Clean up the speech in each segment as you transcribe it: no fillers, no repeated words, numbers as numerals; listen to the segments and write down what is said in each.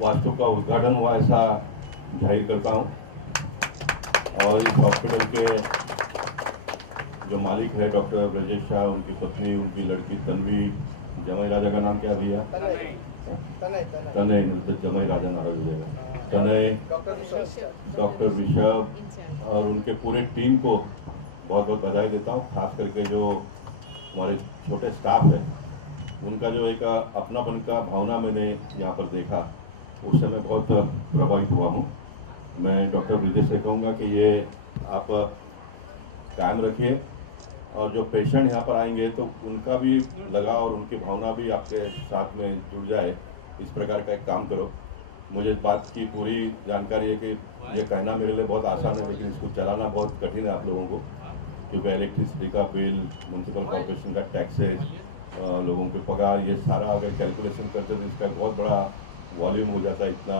वास्तु का उद्घाटन हुआ ऐसा जाहिर करता हूँ। और इस हॉस्पिटल के जो मालिक है डॉक्टर ब्रजेश शाह, उनकी पत्नी, उनकी लड़की तन्वी, जमाई राजा का नाम क्या भैया? तनय, तो जमाई राजा नाराज हो जाएगा, तनय, डॉक्टर ऋषभ और उनके पूरे टीम को बहुत बहुत बधाई देता हूँ। खास करके जो हमारे छोटे स्टाफ है, उनका जो एक अपनापन का भावना मैंने यहाँ पर देखा, उससे मैं बहुत प्रभावित हुआ हूँ। मैं डॉक्टर ब्रजेश से कहूँगा कि ये आप कायम रखिए और जो पेशेंट यहाँ पर आएंगे तो उनका भी लगाव और उनकी भावना भी आपके साथ में जुड़ जाए, इस प्रकार का एक काम करो। मुझे इस बात की पूरी जानकारी है कि ये कहना मेरे लिए बहुत आसान है, लेकिन इसको चलाना बहुत कठिन है आप लोगों को, क्योंकि इलेक्ट्रिसिटी का बिल, म्यूनसिपल कॉर्पोरेशन का टैक्सेस, लोगों के पगार, ये सारा अगर कैलकुलेशन करते तो इसका बहुत बड़ा वॉल्यूम हो जाता है। इतना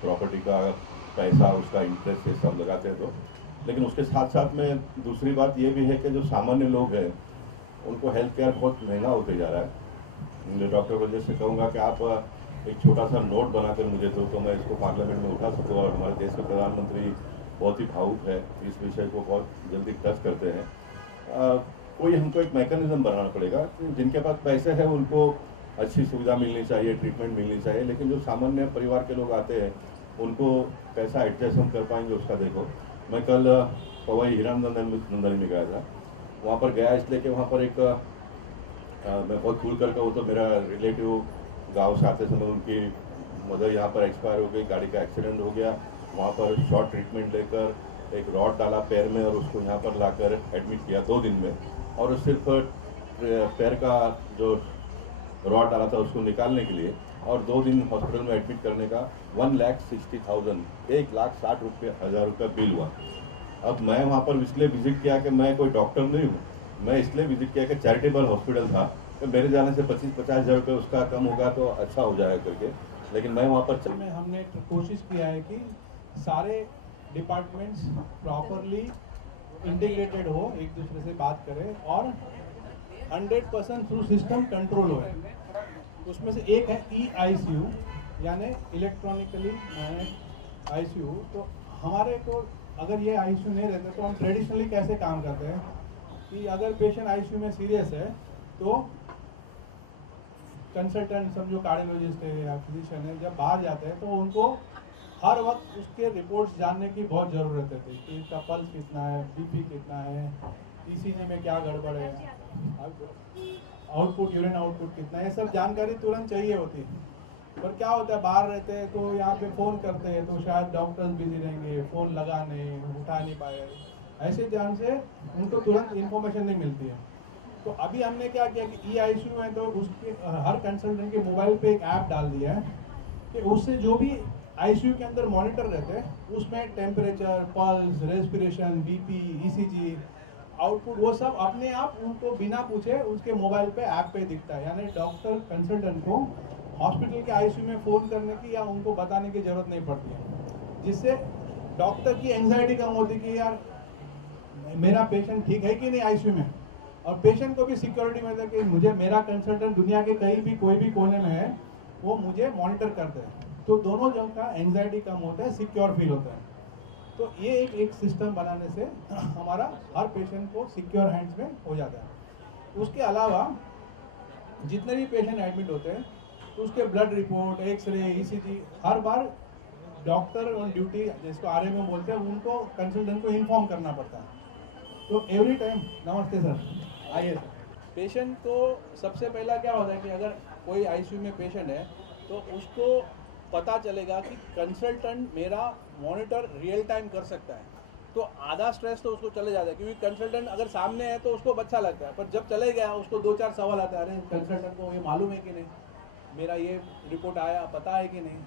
प्रॉपर्टी का पैसा, उसका इंटरेस्ट, ये सब लगाते हैं तो। लेकिन उसके साथ साथ में दूसरी बात ये भी है कि जो सामान्य लोग हैं उनको हेल्थ केयर बहुत महंगा होते जा रहा है। मुझे डॉक्टर वजह से कहूँगा कि आप एक छोटा सा नोट बनाकर मुझे दो तो मैं इसको पार्लियामेंट में उठा सकूँ। और हमारे देश के प्रधानमंत्री बहुत ही भावुक है, इस विषय को बहुत जल्दी टच करते हैं। कोई हमको एक मैकेनिज्म बनाना पड़ेगा कि जिनके पास पैसे हैं उनको अच्छी सुविधा मिलनी चाहिए, ट्रीटमेंट मिलनी चाहिए, लेकिन जो सामान्य परिवार के लोग आते हैं उनको कैसा एडजस्ट हम कर पाएंगे उसका देखो। मैं कल पवई हीरानंदन में गया था, वहाँ पर गया इसलिए कि वहाँ पर एक मैं बहुत भूल कर कहूँ तो मेरा रिलेटिव गांव से आते समय उनकी मदर यहाँ पर एक्सपायर हो गई, गाड़ी का एक्सीडेंट हो गया। वहाँ पर शॉर्ट ट्रीटमेंट लेकर एक रॉड डाला पैर में और उसको यहाँ पर लाकर एडमिट किया 2 दिन में, और सिर्फ पैर का जो रॉड डाला था उसको निकालने के लिए और 2 दिन हॉस्पिटल में एडमिट करने का 1,60,000 1,60,000 बिल हुआ। अब मैं वहाँ पर इसलिए विजिट किया कि मैं कोई डॉक्टर नहीं हूँ, मैं इसलिए विजिट किया कि चैरिटेबल हॉस्पिटल था, तो मेरे जाने से 25-50 हज़ार रुपये उसका कम होगा तो अच्छा हो जाएगा करके। लेकिन मैं वहाँ पर में हमने कोशिश किया है कि सारे डिपार्टमेंट्स प्रॉपरली इंटीग्रेटेड हो, एक दूसरे से बात करें और 100% थ्रू सिस्टम कंट्रोल हो। उसमें से एक है EICU यानी इलेक्ट्रॉनिकली मैनेज ICU। तो हमारे को अगर ये ICU नहीं रहते तो हम ट्रेडिशनली कैसे काम करते हैं कि अगर पेशेंट ICU में सीरियस है तो कंसल्टेंट समझो कार्डियोलॉजिस्ट है या फिजिशियन है, जब बाहर जाते हैं तो उनको हर वक्त उसके रिपोर्ट्स जानने की बहुत ज़रूरत है कि इसका पल्स कितना है, BP कितना है, ECG में क्या गड़बड़ है, आउटपुट यूरिन आउटपुट कितना है, ये सब जानकारी तुरंत चाहिए होती है। पर क्या होता है बाहर रहते हैं तो यहाँ पे फ़ोन करते हैं तो शायद डॉक्टर्स बिजी रहेंगे, फ़ोन लगा नहीं, उठा नहीं पाए, ऐसे ध्यान से उनको तुरंत इन्फॉर्मेशन नहीं मिलती है। तो अभी हमने क्या किया कि EICU है तो उसके हर कंसल्टेंट के मोबाइल पे एक ऐप डाल दिया है कि उससे जो भी ICU के अंदर मॉनिटर रहते हैं उसमें temperature, pulse, respiration, BP, ECG, output वो सब अपने आप उनको बिना पूछे उसके मोबाइल पे ऐप पे दिखता है। यानी डॉक्टर कंसल्टेंट को हॉस्पिटल के ICU में फ़ोन करने की या उनको बताने की ज़रूरत नहीं पड़ती है, जिससे डॉक्टर की एंग्जाइटी कम होती कि यार मेरा पेशेंट ठीक है कि नहीं ICU में, और पेशेंट को भी सिक्योरिटी मिलती है कि मुझे मेरा कंसल्टेंट दुनिया के कहीं भी कोई भी कोने में है वो मुझे मॉनिटर करते हैं। तो दोनों जन का एंग्जाइटी कम होता है, सिक्योर फील होता है। तो ये एक सिस्टम बनाने से हमारा हर पेशेंट को सिक्योर हैंड्स में हो जाता है। उसके अलावा जितने भी पेशेंट एडमिट होते हैं तो उसके ब्लड रिपोर्ट, एक्सरे, ECG हर बार डॉक्टर ऑन ड्यूटी जिसको RMO बोलते हैं उनको कंसल्टेंट को इन्फॉर्म करना पड़ता है। तो एवरी टाइम, नमस्ते सर, आइए सर। पेशेंट को सबसे पहला क्या होता है कि अगर कोई ICU में पेशेंट है तो उसको पता चलेगा कि कंसल्टेंट मेरा मॉनिटर रियल टाइम कर सकता है, तो आधा स्ट्रेस तो उसको चले जाता है, क्योंकि कंसल्टेंट अगर सामने है तो उसको अच्छा लगता है, पर जब चले गया उसको 2-4 सवाल आता है, अरे कंसल्टेंट को ये मालूम है कि नहीं, मेरा ये रिपोर्ट आया पता है कि नहीं,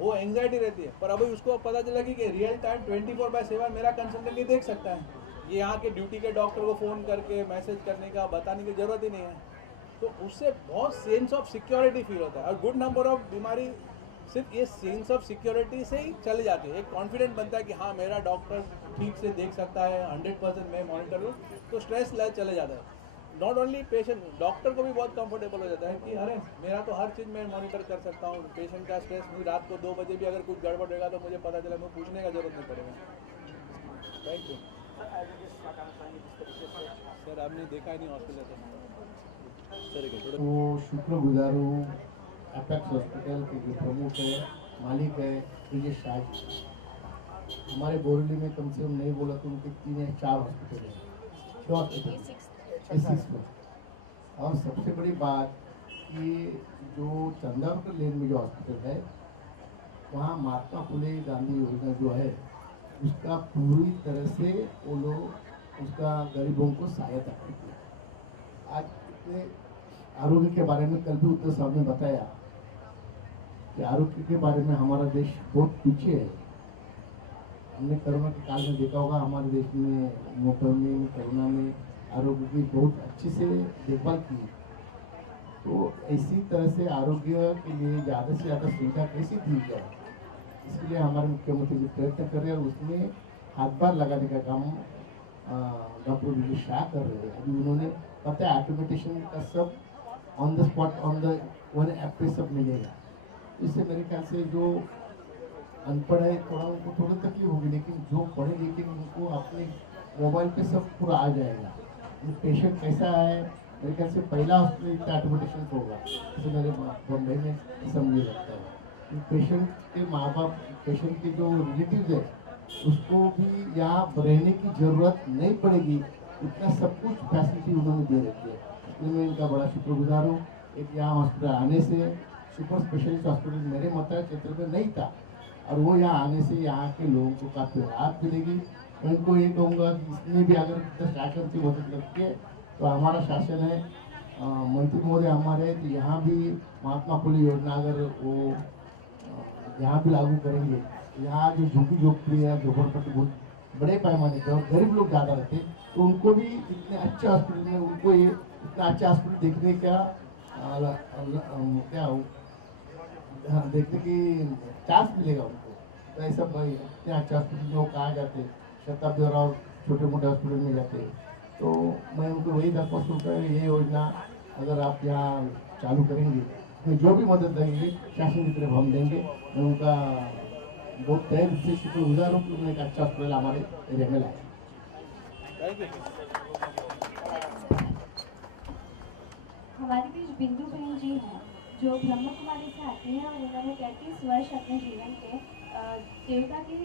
वो एंग्जाइटी रहती है। पर अभी उसको पता चला कि रियल टाइम 24/7 मेरा कंसल्टेंट ये देख सकता है, ये यहाँ के ड्यूटी के डॉक्टर को फ़ोन करके मैसेज करने का बताने की ज़रूरत ही नहीं है। तो उससे बहुत सेंस ऑफ सिक्योरिटी फील होता है, और गुड नंबर ऑफ बीमारी सिर्फ ये सेंस ऑफ सिक्योरिटी से ही चले जाते हैं। एक कॉन्फिडेंट बनता है कि हाँ मेरा डॉक्टर ठीक से देख सकता है, 100% मैं मॉनिटर हूँ, तो स्ट्रेस लेवल चले जाता है। नॉट ओनली पेशेंट, डॉक्टर को भी बहुत कंफर्टेबल हो जाता है कि अरे मेरा तो हर चीज़ मैं मॉनिटर कर सकता हूँ, पेशेंट का स्ट्रेस नहीं, रात को 2 बजे भी अगर कुछ गड़बड़ रहेगा तो मुझे पता चला, मुझे पूछने का जरूरत नहीं पड़ेगा। थैंक यू सर, आपने देखा ही नहीं हॉस्पिटल सर। वो शुक्रगुजार हूँ एपेक्स हॉस्पिटल के जो प्रमुख है, मालिक है ब्रजेश शाह जी। हमारे बोरीवली में कम से कम नहीं बोला तो उनके 3 या 4 हॉस्पिटल है, 6 हॉस्पिटल एसिस में। और सबसे बड़ी बात कि जो चंदावकर लेन में जो हॉस्पिटल है वहाँ महात्मा फुले गांधी योजना जो है उसका पूरी तरह से वो लोग उसका गरीबों को सहायता करते हैं। आज इतने आरोग्य के बारे में कल भी उत्तर साहब ने बताया कि आरोग्य के बारे में हमारा देश बहुत पीछे है। हमने कोरोना के काल में देखा होगा हमारे देश में मोटरमी में कोरोना में आरोग्य की बहुत अच्छी से देखभाल की। तो इसी तरह से आरोग्य के लिए ज़्यादा से ज़्यादा सुविधा कैसे दी जाए, इसलिए हमारे मुख्यमंत्री जी प्रयत्न कर रहे हैं और उसमें हाथभार लगाने का काम डॉक्टर ब्रजेश शाह कर रहे हैं। अभी उन्होंने पता है ऑटोमेटेशन का सब on the spot on the one app पे सब मिलेगा। इससे मेरे ख्याल से जो अनपढ़ है थोड़ा उनको थोड़ी तकलीफ होगी, लेकिन जो पढ़े लिखे उनको अपने मोबाइल पे सब पूरा आ जाएगा। पेशेंट कैसा है, मेरे ख्याल से पहला हॉस्पिटल इतना ऑटोमेटेशन होगा जैसे मेरे बम्बई में सब मुझे लगता है। पेशेंट के माँ बाप, पेशेंट के जो रिलेटिव है उसको भी यहाँ रहने की ज़रूरत नहीं पड़ेगी, इतना सब कुछ फैसिलिटी उन्होंने दे रखी है। इसलिए मैं इनका बड़ा शुक्रगुजार हूँ। एक यहाँ हॉस्पिटल आने से सुपर स्पेशलिस्ट हॉस्पिटल मेरे मतदान क्षेत्र में नहीं था और वो यहाँ आने से यहाँ के लोगों को काफ़ी राहत मिलेगी। मैं इनको ये कहूँगा कि इसमें भी अगर शासन की मदद लगती है तो हमारा शासन है, मंत्री महोदय हमारे, तो यहाँ भी महात्मा फुले योजना अगर वो यहाँ भी लागू करेंगे, यहाँ जो झुग्गी झोंपड़ी है झोपड़पट्टी बहुत बड़े पैमाने पर और गरीब लोग ज़्यादा रहते हैं, तो उनको भी इतने अच्छे हॉस्पिटल में उनको ये इतना अच्छा हॉस्पिटल देखने का क्या देखने की चांस मिलेगा उनको। तो ऐसा भाई इतने अच्छे हॉस्पिटल में वो कहाँ जाते, शताब्दी और छोटे मोटे हॉस्पिटल में जाते हैं। तो मैं उनको वही दरख्वास्त करता हूँ, ये योजना अगर आप यहाँ चालू करेंगे तो जो भी मदद लगेगी शासन की तरफ हम देंगे। मैं उनका बहुत तय रूप से शुक्रगुजार हूँ कि उन्होंने एक अच्छा हॉस्पिटल हमारे एरिया में लाया। हमारे बीच बिंदु बहन जी हैं जो ब्रह्म कुमारी से आती हैं और इन्होंने 33 वर्ष अपने जीवन के देवता की